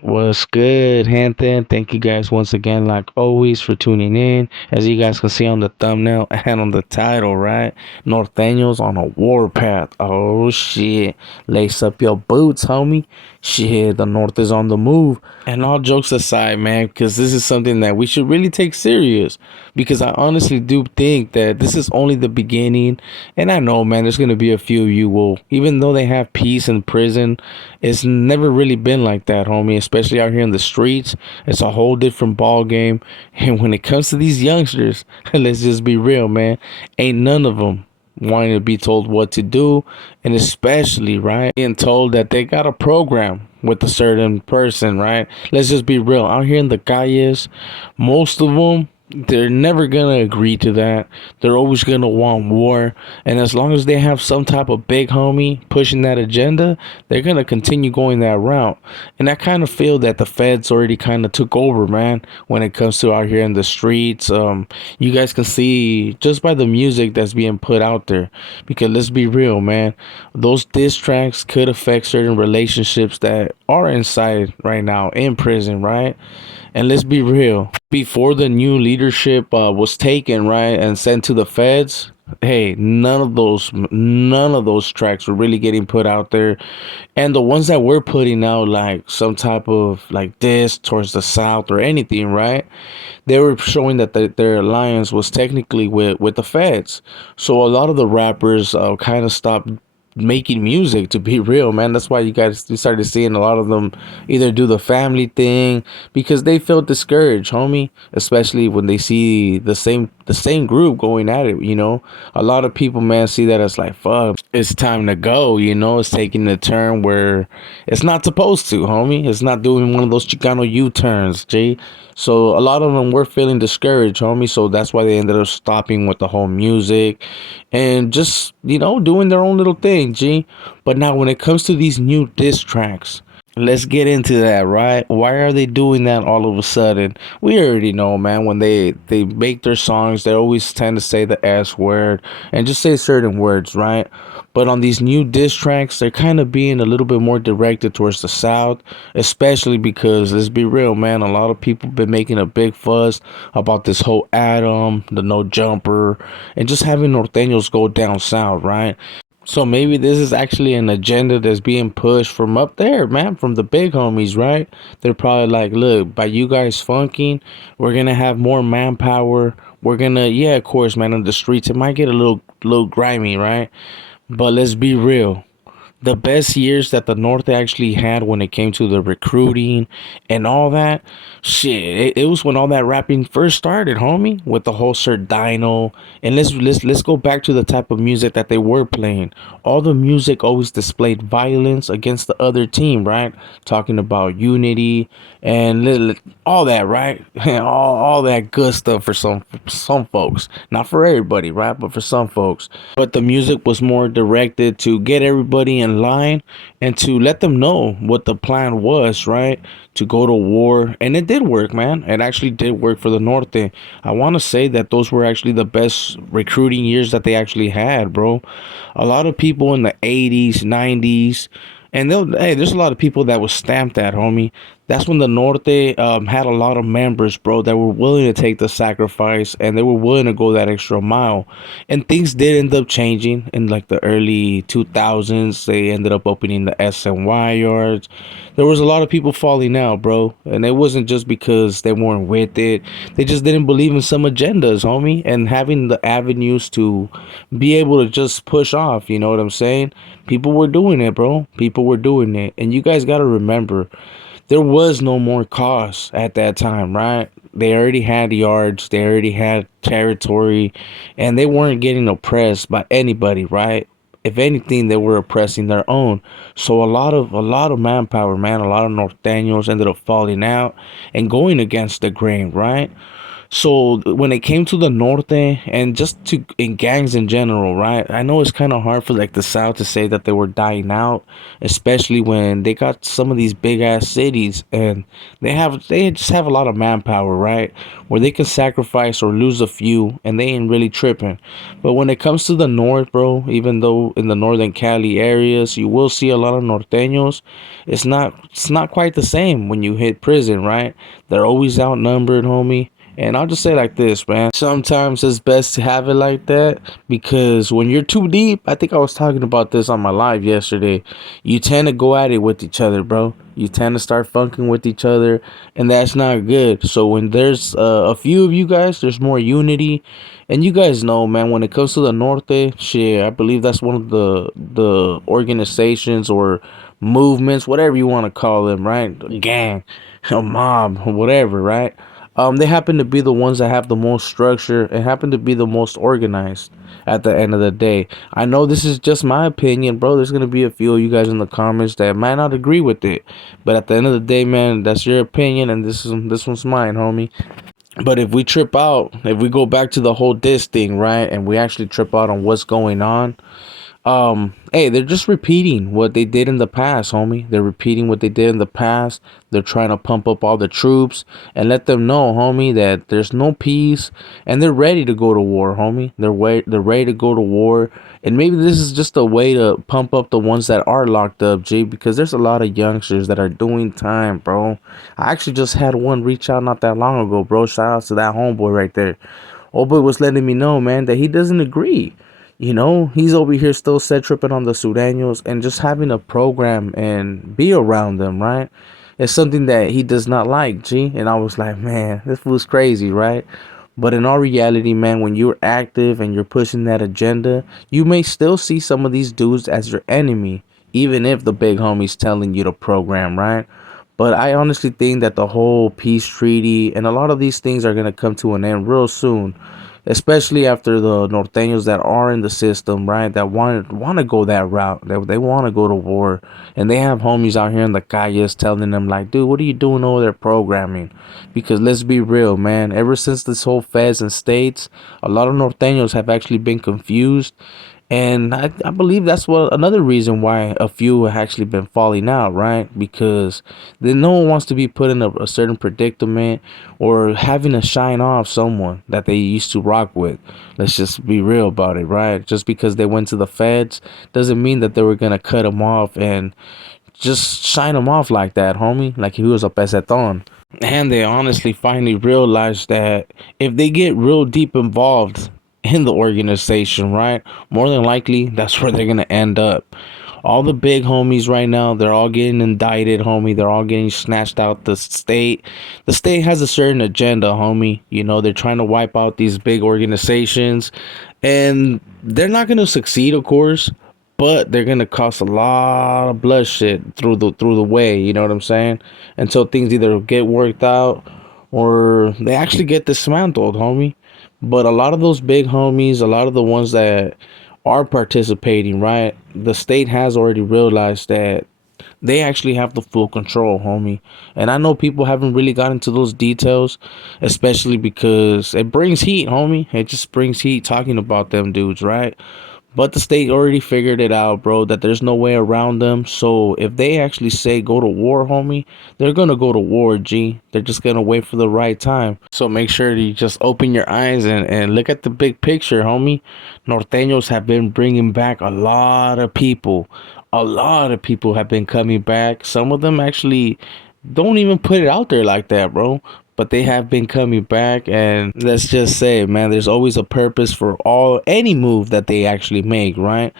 What's good, gente? Thank you guys once again, like always, for tuning in. As you guys can see on the thumbnail and on the title, right? Norteños on a warpath. Oh shit. Lace up your boots, homie. Shit, the North is on the move. And all jokes aside, man, because this is something that we should really take serious. Because I honestly do think that this is only the beginning. And I know, man, there's going to be a few of you will, even though they have peace in prison, it's never really been like that, homie. Especially out here in the streets, it's a whole different ball game. And when it comes to these youngsters, let's just be real, man. Ain't none of them wanting to be told what to do, and especially right being told that they got a program with a certain person, right? Let's just be real. Out here in the calles, most of them, they're never gonna agree to that. They're always gonna want war, and as long as they have some type of big homie pushing that agenda, they're gonna continue going that route. And I kind of feel that the feds already kind of took over, man, when it comes to out here in the streets. You guys can see just by the music that's being put out there, because let's be real, man, those diss tracks could affect certain relationships that are inside right now in prison, right? And let's be real. Before the new leadership was taken, right, and sent to the feds, hey, none of those tracks were really getting put out there. And the ones that were putting out like some type of like this towards the south or anything, right? They were showing that their alliance was technically with the feds. So a lot of the rappers kind of stopped making music, to be real, man. That's why you started seeing a lot of them either do the family thing because they felt discouraged, homie, especially when they see the same group going at it, a lot of people, man, see that as like, fuck, it's time to go, it's taking a turn where it's not supposed to, homie. It's not doing one of those Chicano U-turns, G. So a lot of them were feeling discouraged, homie. So that's why they ended up stopping with the whole music and just, doing their own little thing, G. But now when it comes to these new diss tracks, let's get into that, right? Why are they doing that all of a sudden? We already know, man. When they make their songs, they always tend to say the S word and just say certain words, right? But on these new diss tracks, they're kind of being a little bit more directed towards the South, especially because, let's be real, man, a lot of people been making a big fuss about this whole Adam, the no jumper, and just having norteños go down south, right? So maybe this is actually an agenda that's being pushed from up there, man, from the big homies, right? They're probably like, look, by you guys funking, we're gonna have more manpower. We're gonna, yeah, of course, man, on the streets it might get a little grimy, right? But let's be real, the best years that the North actually had when it came to the recruiting and all that shit, it was when all that rapping first started, homie, with the whole Sir Dino. And let's go back to the type of music that they were playing. All the music always displayed violence against the other team, right? Talking about unity and all that, right? all that good stuff for some folks, not for everybody, right? But for some folks. But the music was more directed to get everybody in line and to let them know what the plan was, right? To go to war. And it did work, man. It actually did work for the Norte. I want to say that those were actually the best recruiting years that they actually had, bro. A lot of people in the 80s, 90s, and hey, there's a lot of people that was stamped at, homie. That's when the Norte had a lot of members, bro, that were willing to take the sacrifice and they were willing to go that extra mile. And things did end up changing in like the early 2000s. They ended up opening the SNY yards. There was a lot of people falling out, bro. And it wasn't just because they weren't with it. They just didn't believe in some agendas, homie. And having the avenues to be able to just push off, you know what I'm saying? People were doing it, bro. People were doing it. And you guys got to remember, there was no more cost at that time, right? They already had yards, they already had territory, and they weren't getting oppressed by anybody, right? If anything, they were oppressing their own. So a lot of manpower, man, a lot of norteños ended up falling out and going against the grain, right? So when it came to the norte and just to in gangs in general, right? I know it's kind of hard for like the South to say that they were dying out, especially when they got some of these big ass cities and they just have a lot of manpower, right? Where they can sacrifice or lose a few and they ain't really tripping. But when it comes to the north, bro, even though in the northern Cali areas you will see a lot of norteños, it's not quite the same when you hit prison, right? They're always outnumbered, homie. And I'll just say like this, man. Sometimes it's best to have it like that because when you're too deep, I think I was talking about this on my live yesterday. You tend to go at it with each other, bro. You tend to start funking with each other, and that's not good. So when there's a few of you guys, there's more unity. And you guys know, man, when it comes to the Norte, shit, I believe that's one of the organizations or movements, whatever you want to call them, right? A gang, a mob, whatever, right? They happen to be the ones that have the most structure and happen to be the most organized at the end of the day. I know this is just my opinion, bro. There's gonna be a few of you guys in the comments that might not agree with it, but at the end of the day, man, that's your opinion, and this one's mine, homie. But if we trip out, if we go back to the whole diss thing, right, and we actually trip out on what's going on, hey, they're just repeating what they did in the past, homie. They're repeating what they did in the past. They're trying to pump up all the troops and let them know, homie, that there's no peace and they're ready to go to war, homie. They're ready to go to war. And maybe this is just a way to pump up the ones that are locked up, G, because there's a lot of youngsters that are doing time, bro. I actually just had one reach out not that long ago, bro. Shout out to that homeboy right there. Old boy was letting me know, man, that he doesn't agree. You know, he's over here still set tripping on the Sureños and just having a program and be around them, right? It's something that he does not like, G. And I was like, man, this fool's crazy, right? But in all reality, man, when you're active and you're pushing that agenda, you may still see some of these dudes as your enemy, even if the big homie's telling you to program, right? But I honestly think that the whole peace treaty and a lot of these things are going to come to an end real soon, especially after the norteños that are in the system, right? That want to go that route. They want to go to war, and they have homies out here in the calles telling them like, "Dude, what are you doing over there programming?" Because let's be real, man. Ever since this whole feds and states, a lot of norteños have actually been confused, and I believe that's what another reason why a few have actually been falling out, right? Because then no one wants to be put in a certain predicament or having to shine off someone that they used to rock with. Let's just be real about it, right? Just because they went to the feds doesn't mean that they were gonna cut them off and just shine him off like that, homie. Like he was a peseton. And they honestly finally realized that if they get real deep involved in the organization, right, more than likely that's where they're gonna end up. All the big homies right now, they're all getting indicted, homie. They're all getting snatched out the state. The state has a certain agenda, homie. You know, they're trying to wipe out these big organizations, and they're not gonna succeed, of course, but they're gonna cost a lot of bloodshed through the way. You know what I'm saying? Until things either get worked out or they actually get dismantled, homie. But a lot of those big homies, a lot of the ones that are participating, right? The state has already realized that they actually have the full control, homie. And I know people haven't really got into those details, especially because it brings heat, homie. It just brings heat talking about them dudes, right? But the state already figured it out, bro, that there's no way around them. So if they actually say go to war, homie, they're going to go to war, G. They're just going to wait for the right time. So make sure you just open your eyes and look at the big picture, homie. Norteños have been bringing back a lot of people. A lot of people have been coming back. Some of them actually don't even put it out there like that, bro. But they have been coming back, and let's just say, man, there's always a purpose for any move that they actually make, right?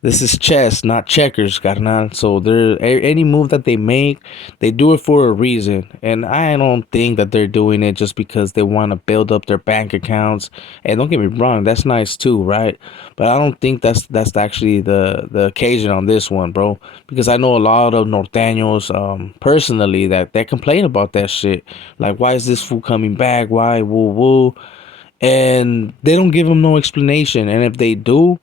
This is chess, not checkers, carnal. So any move that they make, they do it for a reason, and I don't think that they're doing it just because they want to build up their bank accounts. And don't get me wrong, that's nice too, right? But I don't think that's actually the occasion on this one, bro. Because I know a lot of norteños, personally, that complain about that shit. Like, why is this fool coming back? Why, woo woo? And they don't give them no explanation. And if they do,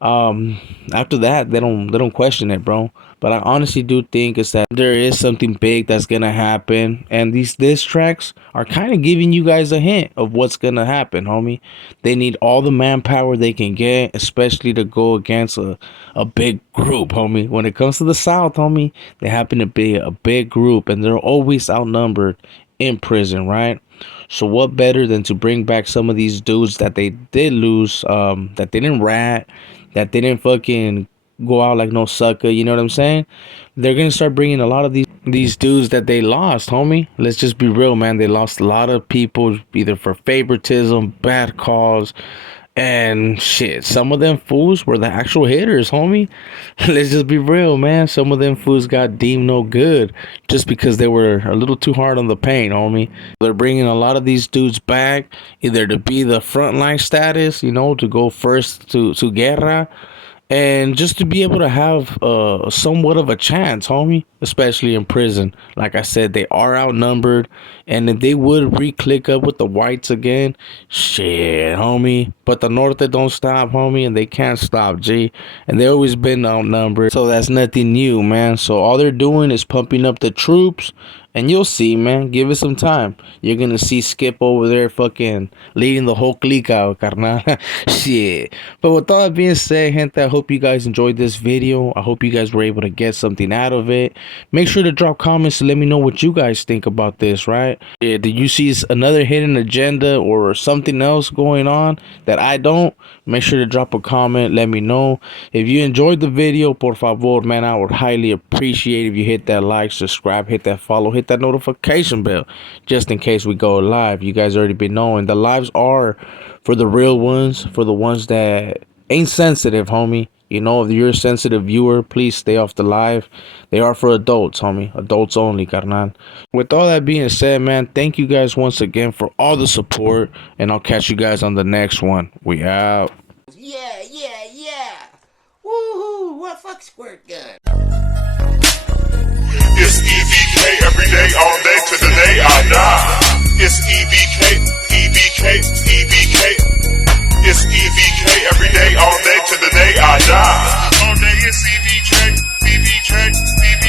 After that, they don't question it, bro. But I honestly do think is that there is something big that's gonna happen, and these diss tracks are kind of giving you guys a hint of what's gonna happen, homie. They need all the manpower they can get, especially to go against a big group, homie. When it comes to the South, homie, they happen to be a big group, and they're always outnumbered in prison, right? So what better than to bring back some of these dudes that they did lose, that didn't rat, that didn't fucking go out like no sucker. You know what I'm saying? They're gonna start bringing a lot of these dudes that they lost, homie. Let's just be real, man. They lost a lot of people either for favoritism, bad calls, and shit. Some of them fools were the actual hitters, homie. Let's just be real, man. Some of them fools got deemed no good just because they were a little too hard on the paint, homie. They're bringing a lot of these dudes back either to be the frontline status, to go first to guerra, and just to be able to have somewhat of a chance, homie, especially in prison. Like I said, they are outnumbered, and if they would re-click up with the whites again, shit, homie. But the Norte don't stop, homie, and they can't stop, G. And they always been outnumbered, so that's nothing new, man. So all they're doing is pumping up the troops, and you'll see, man. Give it some time. You're gonna see Skip over there fucking leading the whole clique out, carnal. Shit. But with all that being said, gente, I hope you guys enjoyed this video. I hope you guys were able to get something out of it. Make sure to drop comments to let me know what you guys think about this, right? Yeah, did you see another hidden agenda or something else going on that I don't? Make sure to drop a comment. Let me know. If you enjoyed the video, por favor, man, I would highly appreciate if you hit that like, subscribe, hit that follow, hit that notification bell, just in case we go live. You guys already been knowing the lives are for the real ones, for the ones that ain't sensitive, homie. If you're a sensitive viewer, please stay off the live. They are for adults, homie. Adults only, carnal. With all that being said, man, thank you guys once again for all the support, and I'll catch you guys on the next one. We out. Yeah, yeah, yeah. Woohoo, what fuck squirt gun? It's E.B.K. every day, all day, to the day I die. It's E.B.K., E.B.K., E.B.K. It's E.B.K. every day, all day, to the day I die. All day it's E.B.K., E.B.K., E.B.K.